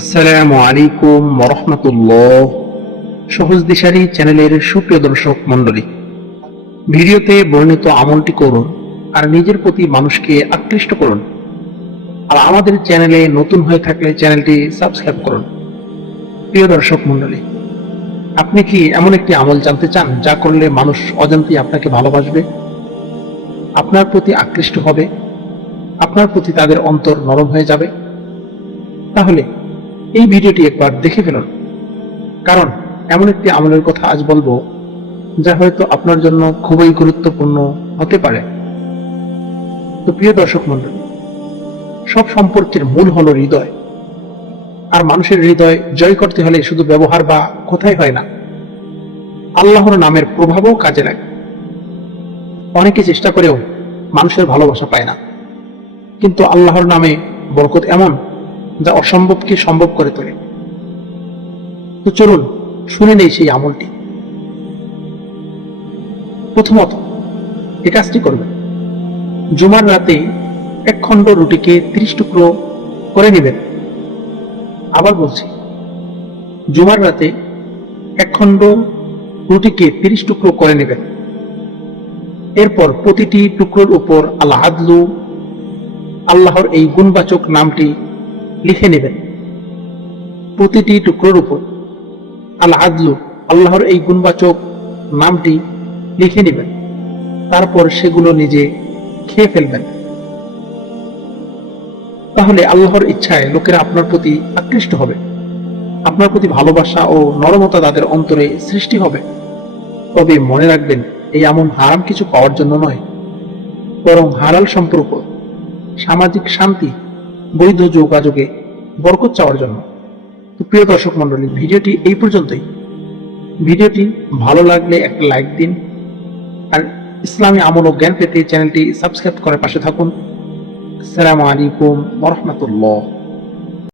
আসসালামু আলাইকুম রহমতুল্লাহ। সহজ দিশারি চ্যানেলের সুপ্রিয় দর্শক মণ্ডলী, ভিডিওতে বর্ণিত আমলটি করুন আর নিজের প্রতি মানুষকে আকৃষ্ট করুন। আর আমাদের চ্যানেলে নতুন হয়ে থাকলে চ্যানেলটি সাবস্ক্রাইব করুন। প্রিয় দর্শক মণ্ডলী, আপনি কি এমন একটি আমল জানতে চান যা করলে মানুষ অজান্তেই আপনাকে ভালোবাসবে? আপনার প্রতি আকৃষ্ট হবে? আপনার প্রতি তাদের অন্তর নরম হয়ে যাবে? তাহলে এই ভিডিওটি একবার দেখে ফেলুন। কারণ এমন একটি আমলের কথা আজ বলব, যা হয়তো আপনার জন্য খুবই গুরুত্বপূর্ণ হতে পারে। তো প্রিয় দর্শক মন্ডলী সব সম্পর্কের মূল হলো হৃদয়। আর মানুষের হৃদয় জয় করতে হলে শুধু ব্যবহার বা কোথায় হয় না। আল্লাহর নামের প্রভাবও কাজে লাগে। অনেকে চেষ্টা করেও মানুষের ভালোবাসা পায় না। কিন্তু আল্লাহর নামে বরকত এমন যা অসম্ভবকে সম্ভব করে তোলে। তো চলুন, শুনে নেই সেই আমলটি। প্রথমত, এ কাজটি করবেন। জুমার রাতে এক খণ্ড রুটিকে ত্রিশ টুকরো করে নেবেন। আবার বলছি, জুমার রাতে এক খণ্ড রুটিকে তিরিশ টুকরো করে নেবেন। এরপর প্রতিটি টুকরোর উপর আল্লাহ আদলু আল্লাহর এই গুণবাচক নামটি লিখে নেবেন। প্রতিটি টুকরোর উপর আল আদলু, আল্লাহর এই গুণবাচক নামটি লিখে নেবেন। তারপর সেগুলো নিজে খেয়ে ফেলবেন। তাহলে আল্লাহর ইচ্ছায় লোকেরা আপনার প্রতি আকৃষ্ট হবে। আপনার প্রতি ভালোবাসা ও নরমতা তাদের অন্তরে সৃষ্টি হবে। তবে মনে রাখবেন, এই এমন হারাম কিছু পাওয়ার জন্য নয়। বরং হালাল সম্পর্ক, সামাজিক শান্তি বৈধ যোগাযোগে বরকত চাওয়ার জন্য। তো প্রিয় দর্শক মন্ডলী ভিডিওটি এই পর্যন্তই। ভিডিওটি ভালো লাগলে একটা লাইক দিন আর ইসলামী আমল ও জ্ঞান পেতে চ্যানেলটি সাবস্ক্রাইব করার পাশে থাকুন। আসসালামু আলাইকুম ওরহমতুল্লাহ